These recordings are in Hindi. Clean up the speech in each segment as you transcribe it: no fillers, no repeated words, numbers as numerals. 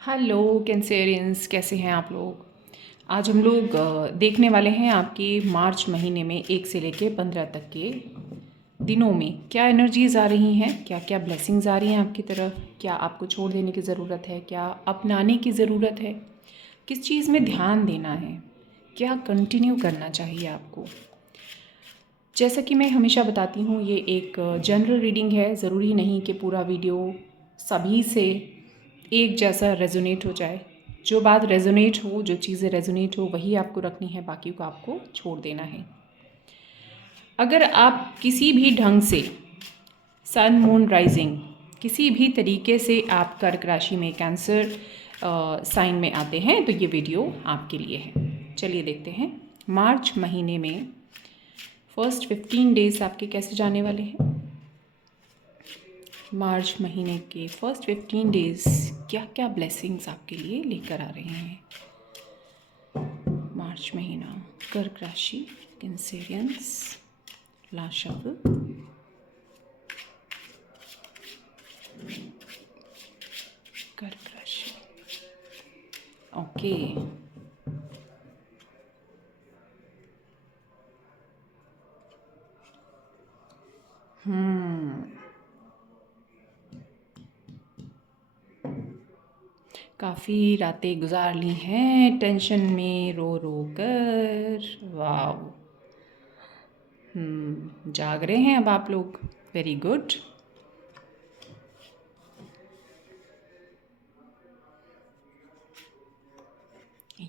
हेलो कैंसेरियंस, कैसे हैं आप लोग। आज हम लोग देखने वाले हैं आपके मार्च महीने में 1 से लेके 15 तक के दिनों में क्या एनर्जीज़ आ रही हैं, क्या क्या ब्लेसिंग्स आ रही हैं आपकी तरफ, क्या आपको छोड़ देने की ज़रूरत है, क्या अपनाने की ज़रूरत है, किस चीज़ में ध्यान देना है, क्या कंटिन्यू करना चाहिए आपको। जैसा कि मैं हमेशा बताती हूँ, ये एक जनरल रीडिंग है। ज़रूरी नहीं कि पूरा वीडियो सभी से एक जैसा रेजोनेट हो जाए। जो बात रेजोनेट हो, जो चीज़ें रेजोनेट हो, वही आपको रखनी है, बाकी को आपको छोड़ देना है। अगर आप किसी भी ढंग से सन मून राइजिंग किसी भी तरीके से आप कर्क राशि में कैंसर साइन में आते हैं तो ये वीडियो आपके लिए है। चलिए देखते हैं मार्च महीने में फर्स्ट 15 डेज आपके कैसे जाने वाले हैं। मार्च महीने के फर्स्ट 15 डेज क्या क्या ब्लेसिंग्स आपके लिए लेकर आ रहे हैं। मार्च महीना, कर्क राशि, कैंसेरियंस, लास्ट शब्द, कर्क राशि। ओके, काफ़ी रातें गुजार ली हैं टेंशन में रो रो कर। वाह, जाग रहे हैं अब आप लोग। Very good.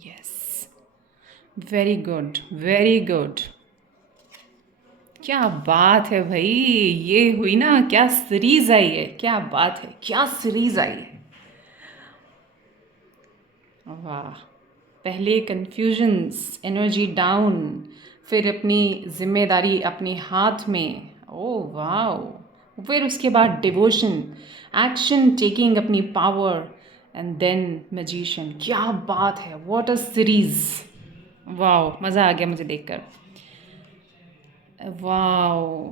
Yes, very good, very good. क्या बात है भाई, ये हुई ना, क्या सीरीज आई है, क्या बात है, क्या सीरीज आई है। वाह, पहले कन्फ्यूजन्स, एनर्जी डाउन, फिर अपनी जिम्मेदारी अपने हाथ में। ओ वाह, फिर उसके बाद डिवोशन, एक्शन टेकिंग अपनी पावर, एंड देन मैजिशियन। क्या बात है, व्हाट अ सीरीज। वाह, मज़ा आ गया मुझे देखकर। वाह,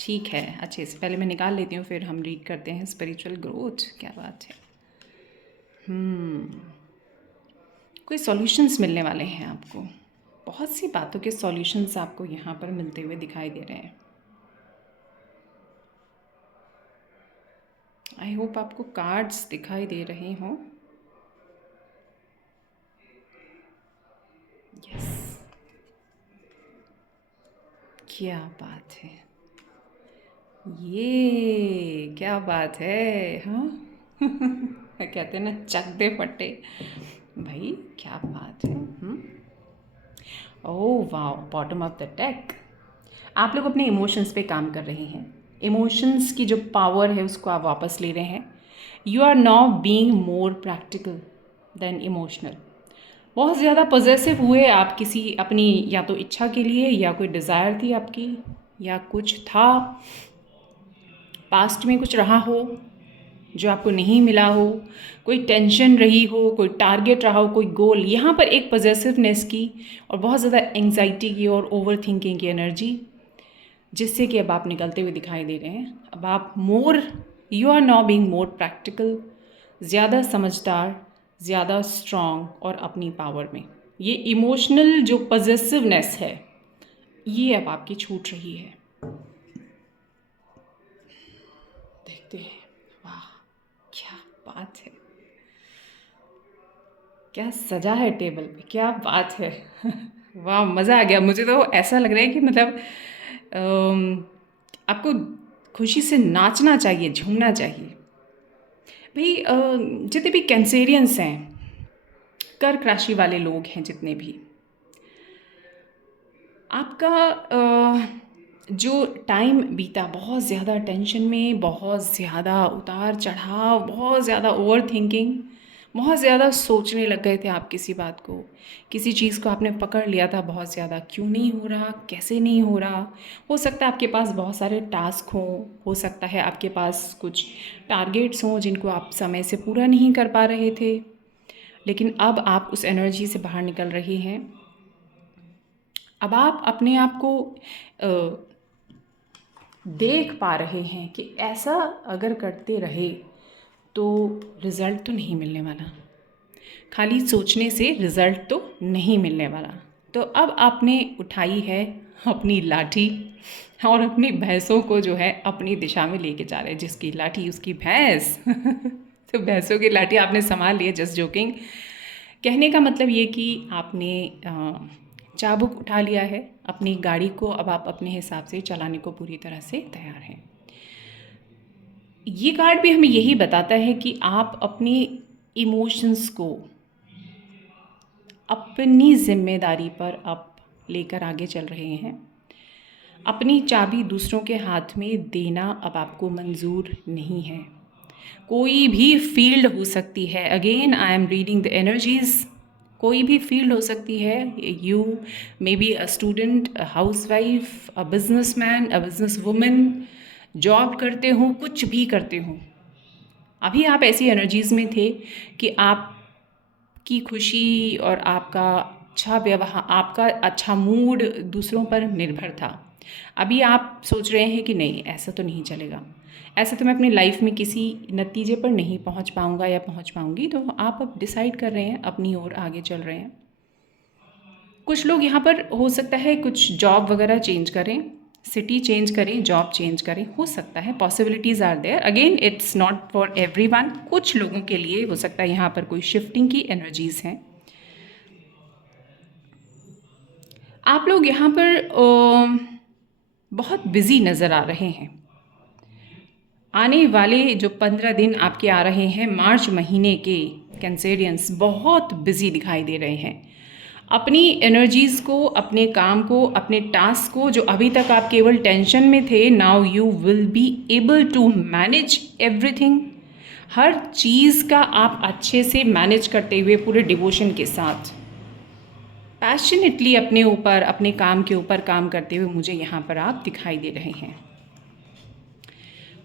ठीक है, अच्छे से पहले मैं निकाल लेती हूँ, फिर हम रीड करते हैं स्पिरिचुअल ग्रोथ। क्या बात है। कोई सॉल्यूशंस मिलने वाले हैं आपको। बहुत सी बातों के सॉल्यूशंस आपको यहाँ पर मिलते हुए दिखाई दे रहे हैं। आई होप आपको कार्ड्स दिखाई दे रहे हों। यस, क्या बात है, ये क्या बात है। हाँ कहते हैं ना, चक दे फटे भाई, क्या बात है। ओह वाह, बॉटम ऑफ द डेक। आप लोग अपने इमोशंस पे काम कर रहे हैं। इमोशंस की जो पावर है उसको आप वापस ले रहे हैं। You are now being more practical than emotional. बहुत ज़्यादा पॉजेसिव हुए आप किसी अपनी या तो इच्छा के लिए, या कोई डिज़ायर थी आपकी, या कुछ था पास्ट में, कुछ रहा हो जो आपको नहीं मिला हो, कोई टेंशन रही हो, कोई टारगेट रहा हो, कोई गोल। यहाँ पर एक पॉजेसिवनेस की और बहुत ज़्यादा एंग्जाइटी की और ओवर थिंकिंग की एनर्जी, जिससे कि अब आप निकलते हुए दिखाई दे रहे हैं। अब आप you are now being more practical, ज़्यादा समझदार, ज़्यादा स्ट्रॉन्ग और अपनी पावर में। ये इमोशनल जो पॉजेसिवनेस है, ये अब आपकी छूट रही है। देखते हैं, वाह क्या बात है, क्या सजा है टेबल पे, क्या बात है वाह, मज़ा आ गया। मुझे तो ऐसा लग रहा है कि मतलब आपको खुशी से नाचना चाहिए, झूमना चाहिए भाई। जितने भी कैंसेरियंस हैं, कर्क राशि वाले लोग हैं जितने भी, आपका जो टाइम बीता बहुत ज़्यादा टेंशन में, बहुत ज़्यादा उतार चढ़ाव, बहुत ज़्यादा ओवर थिंकिंग, बहुत ज़्यादा सोचने लग गए थे आप किसी बात को, किसी चीज़ को आपने पकड़ लिया था बहुत ज़्यादा, क्यों नहीं हो रहा, कैसे नहीं हो रहा। हो सकता है आपके पास बहुत सारे टास्क हों, हो सकता है आपके पास कुछ टारगेट्स हों जिनको आप समय से पूरा नहीं कर पा रहे थे, लेकिन अब आप उस एनर्जी से बाहर निकल रही हैं। अब आप अपने आप को देख पा रहे हैं कि ऐसा अगर करते रहे तो रिज़ल्ट तो नहीं मिलने वाला। खाली सोचने से रिज़ल्ट तो नहीं मिलने वाला। तो अब आपने उठाई है अपनी लाठी और अपनी भैंसों को जो है अपनी दिशा में लेके जा रहे हैं। जिसकी लाठी उसकी भैंस तो भैंसों की लाठी आपने संभाल ली है। Just joking. कहने का मतलब ये कि आपने चाबुक उठा लिया है अपनी गाड़ी को। अब आप अपने हिसाब से चलाने को पूरी तरह से तैयार हैं। ये कार्ड भी हमें यही बताता है कि आप अपनी इमोशंस को अपनी जिम्मेदारी पर आप लेकर आगे चल रहे हैं। अपनी चाबी दूसरों के हाथ में देना अब आपको मंजूर नहीं है। कोई भी फील्ड हो सकती है। Again I am reading the energies. कोई भी फील्ड हो सकती है। You may be a student, a housewife, a businessman, a business women, job करते हो, कुछ भी करते हो। अभी आप ऐसी एनर्जीज़ में थे कि आपकी खुशी और आपका अच्छा व्यवहार, आपका अच्छा मूड दूसरों पर निर्भर था। अभी आप सोच रहे हैं कि नहीं, ऐसा तो नहीं चलेगा, ऐसा तो मैं अपनी लाइफ में किसी नतीजे पर नहीं पहुंच पाऊंगा या पहुंच पाऊंगी। तो आप अब डिसाइड कर रहे हैं, अपनी ओर आगे चल रहे हैं। कुछ लोग यहाँ पर हो सकता है कुछ जॉब वगैरह चेंज करें, सिटी चेंज करें, जॉब चेंज करें, हो सकता है। Possibilities are there. Again it's not for everyone. कुछ लोगों के लिए हो सकता है यहाँ पर कोई शिफ्टिंग की एनर्जीज़ हैं। आप लोग यहाँ पर बहुत बिजी नज़र आ रहे हैं। आने वाले जो 15 दिन आपके आ रहे हैं मार्च महीने के, कैंसेरियंस बहुत बिजी दिखाई दे रहे हैं। अपनी एनर्जीज़ को, अपने काम को, अपने टास्क को, जो अभी तक आप केवल टेंशन में थे, now you will be able to manage everything. हर चीज़ का आप अच्छे से मैनेज करते हुए पूरे डिवोशन के साथ पैशनेटली अपने ऊपर, अपने काम के ऊपर काम करते हुए मुझे यहाँ पर आप दिखाई दे रहे हैं।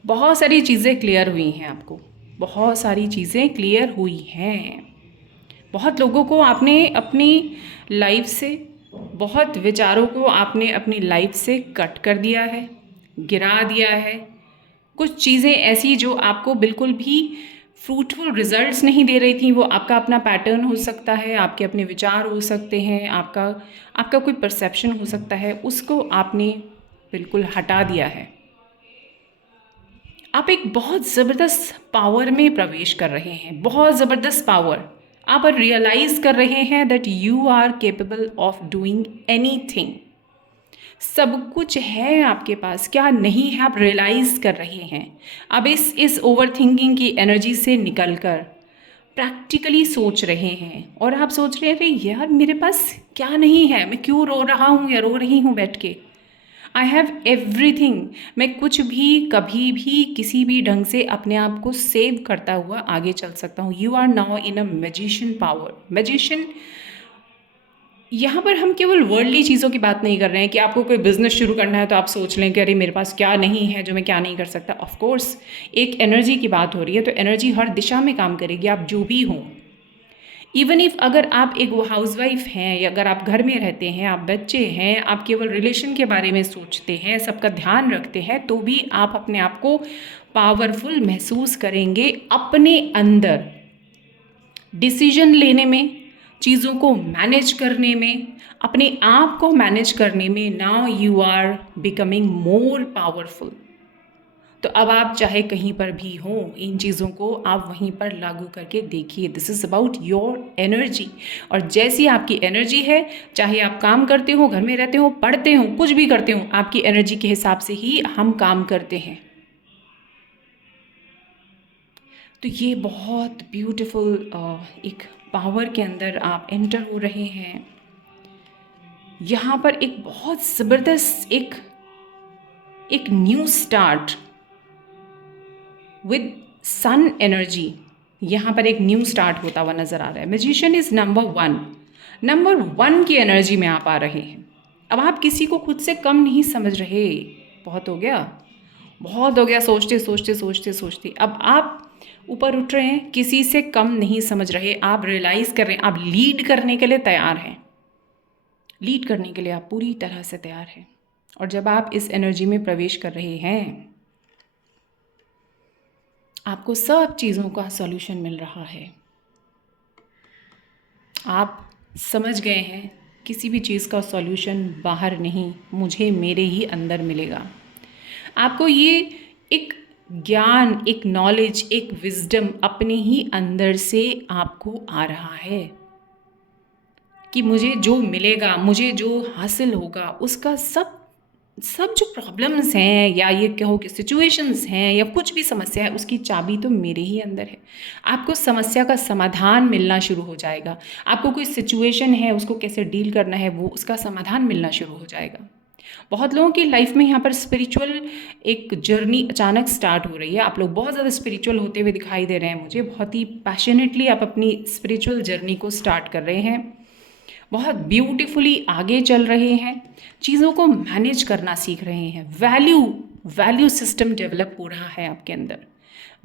बहुत सारी चीज़ें क्लियर हुई हैं आपको, बहुत सारी चीज़ें क्लियर हुई हैं। बहुत लोगों को आपने अपनी लाइफ से, बहुत विचारों को आपने अपनी लाइफ से कट कर दिया है, गिरा दिया है। कुछ चीज़ें ऐसी जो आपको बिल्कुल भी फ्रूटफुल रिजल्ट्स नहीं दे रही थी, वो आपका अपना पैटर्न हो सकता है, आपके अपने विचार हो सकते हैं, आपका कोई परसेप्शन हो सकता है, उसको आपने बिल्कुल हटा दिया है। आप एक बहुत ज़बरदस्त पावर में प्रवेश कर रहे हैं, बहुत ज़बरदस्त पावर। आप रियलाइज़ कर रहे हैं that you are capable of doing anything. सब कुछ है आपके पास, क्या नहीं है आप रियलाइज़ कर रहे हैं। अब इस ओवर थिंकिंग की एनर्जी से निकलकर प्रैक्टिकली सोच रहे हैं। और आप सोच रहे हैं, अरे यार मेरे पास क्या नहीं है, मैं क्यों रो रहा हूँ या रो रही हूँ बैठ के। I have everything. मैं कुछ भी, कभी भी, किसी भी ढंग से अपने आप को सेव करता हुआ आगे चल सकता हूँ। You are now in a magician power. Magician, यहाँ पर हम केवल वर्ल्डली चीज़ों की बात नहीं कर रहे हैं कि आपको कोई बिजनेस शुरू करना है तो आप सोच लें कि अरे मेरे पास क्या नहीं है जो मैं क्या नहीं कर सकता। ऑफ कोर्स एक एनर्जी की बात हो रही है, तो एनर्जी हर दिशा में काम करेगी, आप जो भी हों। इवन इफ अगर आप एक हाउसवाइफ हैं, या अगर आप घर में रहते हैं, आप बच्चे हैं, आप केवल रिलेशन के बारे में सोचते हैं, सबका ध्यान रखते हैं, तो भी आप अपने आप को पावरफुल महसूस करेंगे अपने अंदर, डिसीजन लेने में, चीज़ों को मैनेज करने में, अपने आप को मैनेज करने में। Now you are becoming more powerful. तो अब आप चाहे कहीं पर भी हों, इन चीज़ों को आप वहीं पर लागू करके देखिए। This is about your energy. और जैसी आपकी एनर्जी है, चाहे आप काम करते हो, घर में रहते हो, पढ़ते हो, कुछ भी करते हो, आपकी एनर्जी के हिसाब से ही हम काम करते हैं। तो ये बहुत ब्यूटीफुल एक पावर के अंदर आप एंटर हो रहे हैं। यहाँ पर एक बहुत ज़बरदस्त एक new start with sun energy, यहाँ पर एक न्यू स्टार्ट होता हुआ नज़र आ रहा है। मैजिशियन इज़ नंबर वन की एनर्जी में आप आ रहे हैं। अब आप किसी को खुद से कम नहीं समझ रहे। बहुत हो गया, बहुत हो गया सोचते सोचते सोचते सोचते। अब आप ऊपर उठ रहे हैं, किसी से कम नहीं समझ रहे। आप रियलाइज़ कर रहे हैं, आप लीड करने के लिए तैयार हैं। लीड करने के लिए आप पूरी तरह से तैयार हैं। और जब आप इस एनर्जी में प्रवेश कर रहे हैं, आपको सब चीज़ों का सॉल्यूशन मिल रहा है। आप समझ गए हैं किसी भी चीज़ का सॉल्यूशन बाहर नहीं, मुझे मेरे ही अंदर मिलेगा। आपको ये एक ज्ञान, एक नॉलेज, एक विजडम अपने ही अंदर से आपको आ रहा है कि मुझे जो मिलेगा, मुझे जो हासिल होगा, उसका सब सब जो प्रॉब्लम्स हैं या ये कहो कि सिचुएशंस हैं या कुछ भी समस्या है, उसकी चाबी तो मेरे ही अंदर है। आपको समस्या का समाधान मिलना शुरू हो जाएगा। आपको कोई सिचुएशन है, उसको कैसे डील करना है, वो उसका समाधान मिलना शुरू हो जाएगा। बहुत लोगों की लाइफ में यहाँ पर स्पिरिचुअल एक जर्नी अचानक स्टार्ट हो रही है। आप लोग बहुत ज़्यादा स्पिरिचुअल होते हुए दिखाई दे रहे हैं मुझे। बहुत ही पैशनेटली आप अपनी स्पिरिचुअल जर्नी को स्टार्ट कर रहे हैं। बहुत ब्यूटीफुली आगे चल रहे हैं, चीज़ों को मैनेज करना सीख रहे हैं। वैल्यू सिस्टम डेवलप हो रहा है आपके अंदर।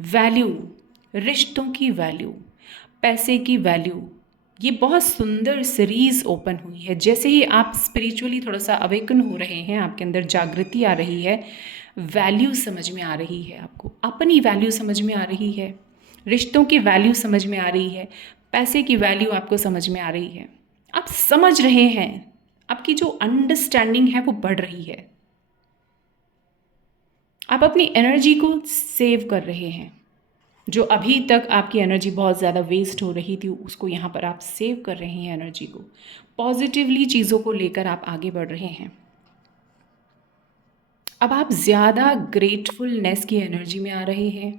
वैल्यू, रिश्तों की वैल्यू, पैसे की वैल्यू, ये बहुत सुंदर सीरीज़ ओपन हुई है। जैसे ही आप स्पिरिचुअली थोड़ा सा अवेकन हो रहे हैं, आपके अंदर जागृति आ रही है, वैल्यू समझ में आ रही है, आपको अपनी वैल्यू समझ में आ रही है, रिश्तों की वैल्यू समझ में आ रही है, पैसे की वैल्यू आपको समझ में आ रही है। आप समझ रहे हैं, आपकी जो अंडरस्टैंडिंग है वो बढ़ रही है। आप अपनी एनर्जी को सेव कर रहे हैं। जो अभी तक आपकी एनर्जी बहुत ज़्यादा वेस्ट हो रही थी, उसको यहाँ पर आप सेव कर रहे हैं। एनर्जी को पॉजिटिवली चीज़ों को लेकर आप आगे बढ़ रहे हैं। अब आप ज़्यादा ग्रेटफुलनेस की एनर्जी में आ रहे हैं।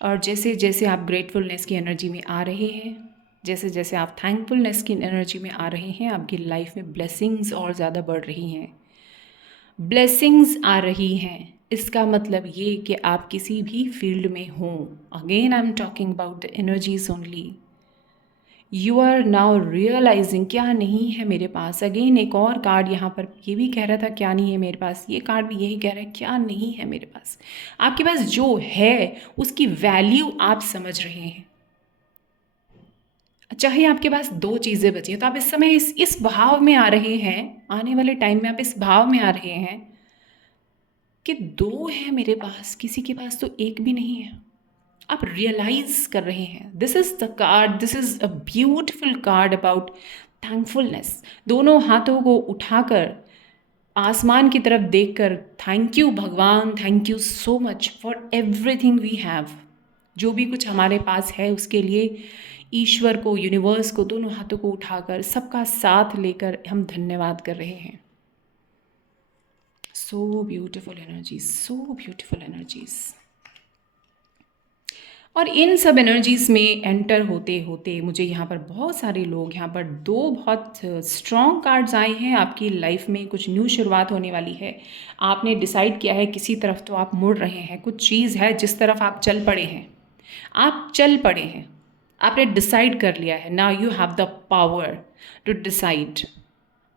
और जैसे जैसे आप ग्रेटफुलनेस की एनर्जी में आ रहे हैं, जैसे जैसे आप थैंकफुलनेस की एनर्जी में आ रहे हैं, आपकी लाइफ में ब्लेसिंग्स और ज़्यादा बढ़ रही हैं। ब्लेसिंग्स आ रही हैं, इसका मतलब ये कि आप किसी भी फील्ड में हों, again I am talking about the energies only, you are now realising क्या नहीं है मेरे पास। अगेन एक और कार्ड यहाँ पर ये भी कह रहा था क्या नहीं है मेरे पास, ये कार्ड भी यही कह रहा है क्या नहीं है मेरे पास। आपके पास जो है उसकी वैल्यू आप समझ रहे हैं। चाहे आपके पास दो चीज़ें बची हैं, तो आप इस समय इस भाव में आ रहे हैं, आने वाले टाइम में आप इस भाव में आ रहे हैं कि दो है मेरे पास, किसी के पास तो एक भी नहीं है। आप रियलाइज कर रहे हैं। This is the card, this is a beautiful card about thankfulness. दोनों हाथों को उठाकर आसमान की तरफ देखकर, थैंक यू भगवान, thank you so much for everything we have. जो भी कुछ हमारे पास है उसके लिए ईश्वर को, यूनिवर्स को, दोनों हाथों को उठाकर, सबका साथ लेकर हम धन्यवाद कर रहे हैं। So beautiful energies, so beautiful energies. और इन सब एनर्जीज़ में एंटर होते होते मुझे यहाँ पर बहुत सारे लोग, यहाँ पर दो बहुत स्ट्रॉन्ग कार्ड्स आए हैं। आपकी लाइफ में कुछ न्यू शुरुआत होने वाली है। आपने डिसाइड किया है किसी तरफ तो आप मुड़ रहे हैं, कुछ चीज़ है जिस तरफ आप चल पड़े हैं। आप चल पड़े हैं, आपने डिसाइड कर लिया है। Now you have the power to decide.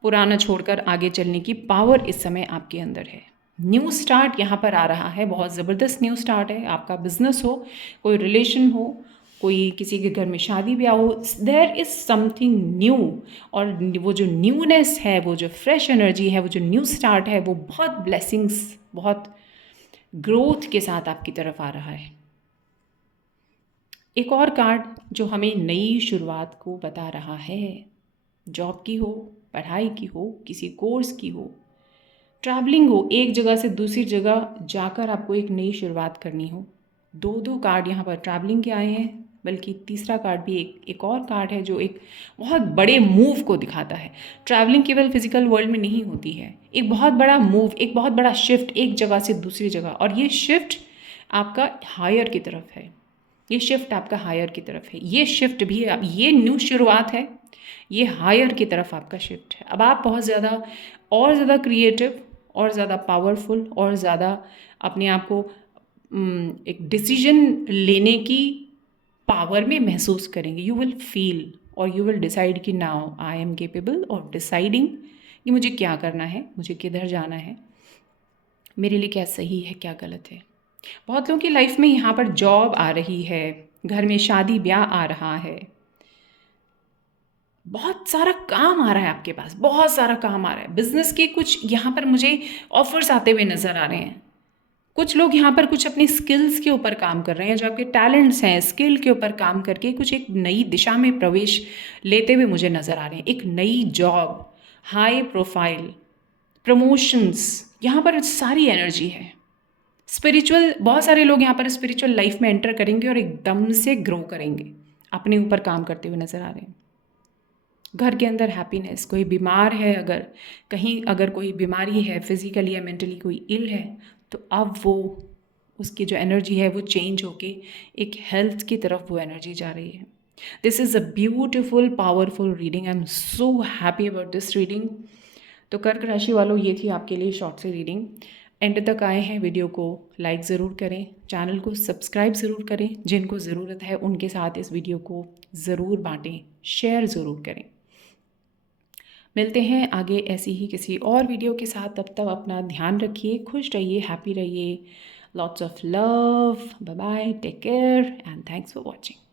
पुराना छोड़कर आगे चलने की पावर इस समय आपके अंदर है। न्यू स्टार्ट यहाँ पर आ रहा है, बहुत ज़बरदस्त न्यू स्टार्ट है। आपका बिजनेस हो, कोई रिलेशन हो, कोई किसी के घर में शादी ब्याह हो, देयर इज़ समथिंग न्यू। और वो जो न्यूनेस है, वो जो फ्रेश एनर्जी है, वो जो न्यू स्टार्ट है, वो बहुत ब्लेसिंग्स, बहुत ग्रोथ के साथ आपकी तरफ आ रहा है। एक और कार्ड जो हमें नई शुरुआत को बता रहा है, जॉब की हो, पढ़ाई की हो, किसी कोर्स की हो, ट्रैवलिंग हो, एक जगह से दूसरी जगह जाकर आपको एक नई शुरुआत करनी हो। दो दो कार्ड यहाँ पर ट्रैवलिंग के आए हैं, बल्कि तीसरा कार्ड भी एक और कार्ड है जो एक बहुत बड़े मूव को दिखाता है। ट्रैवलिंग केवल फिजिकल वर्ल्ड में नहीं होती है, एक बहुत बड़ा मूव, एक बहुत बड़ा शिफ्ट एक जगह से दूसरी जगह। और ये शिफ्ट आपका हायर की तरफ है, ये शिफ्ट आपका हायर की तरफ है। ये शिफ्ट भी अब ये न्यू शुरुआत है, ये हायर की तरफ आपका शिफ्ट है। अब आप बहुत ज़्यादा और ज़्यादा क्रिएटिव और ज़्यादा पावरफुल और ज़्यादा अपने आप को एक डिसीजन लेने की पावर में महसूस करेंगे। यू विल फील और यू विल डिसाइड कि now I am capable of deciding कि मुझे क्या करना है, मुझे किधर जाना है, मेरे लिए क्या सही है, क्या गलत है। बहुत लोगों की लाइफ में यहाँ पर जॉब आ रही है, घर में शादी ब्याह आ रहा है, बहुत सारा काम आ रहा है आपके पास, बहुत सारा काम आ रहा है। बिजनेस के कुछ यहाँ पर मुझे ऑफर्स आते हुए नज़र आ रहे हैं। कुछ लोग यहाँ पर कुछ अपनी स्किल्स के ऊपर काम कर रहे हैं, जो आपके टैलेंट्स हैं स्किल के ऊपर काम करके कुछ एक नई दिशा में प्रवेश लेते हुए मुझे नज़र आ रहे हैं। एक नई जॉब, हाई प्रोफाइल, प्रमोशंस, यहाँ पर सारी एनर्जी है। स्पिरिचुअल, बहुत सारे लोग यहाँ पर स्पिरिचुअल लाइफ में एंटर करेंगे और एकदम से ग्रो करेंगे, अपने ऊपर काम करते हुए नज़र आ रहे हैं। घर के अंदर हैप्पीनेस, कोई बीमार है, अगर कहीं अगर कोई बीमारी है फिजिकली या मेंटली कोई इल है, तो अब वो उसकी जो एनर्जी है वो चेंज होके एक हेल्थ की तरफ वो एनर्जी जा रही है। This is a beautiful powerful reading. I am so happy about this reading. तो कर्क राशि वालों, ये थी आपके लिए शॉर्ट सी रीडिंग। एंड तक आए हैं, वीडियो को लाइक ज़रूर करें, चैनल को सब्सक्राइब ज़रूर करें, जिनको ज़रूरत है उनके साथ इस वीडियो को ज़रूर बांटें, शेयर ज़रूर करें। मिलते हैं आगे ऐसी ही किसी और वीडियो के साथ। तब तक अपना ध्यान रखिए, खुश रहिए, हैप्पी रहिए। Lots of love, bye bye, take care and thanks for watching.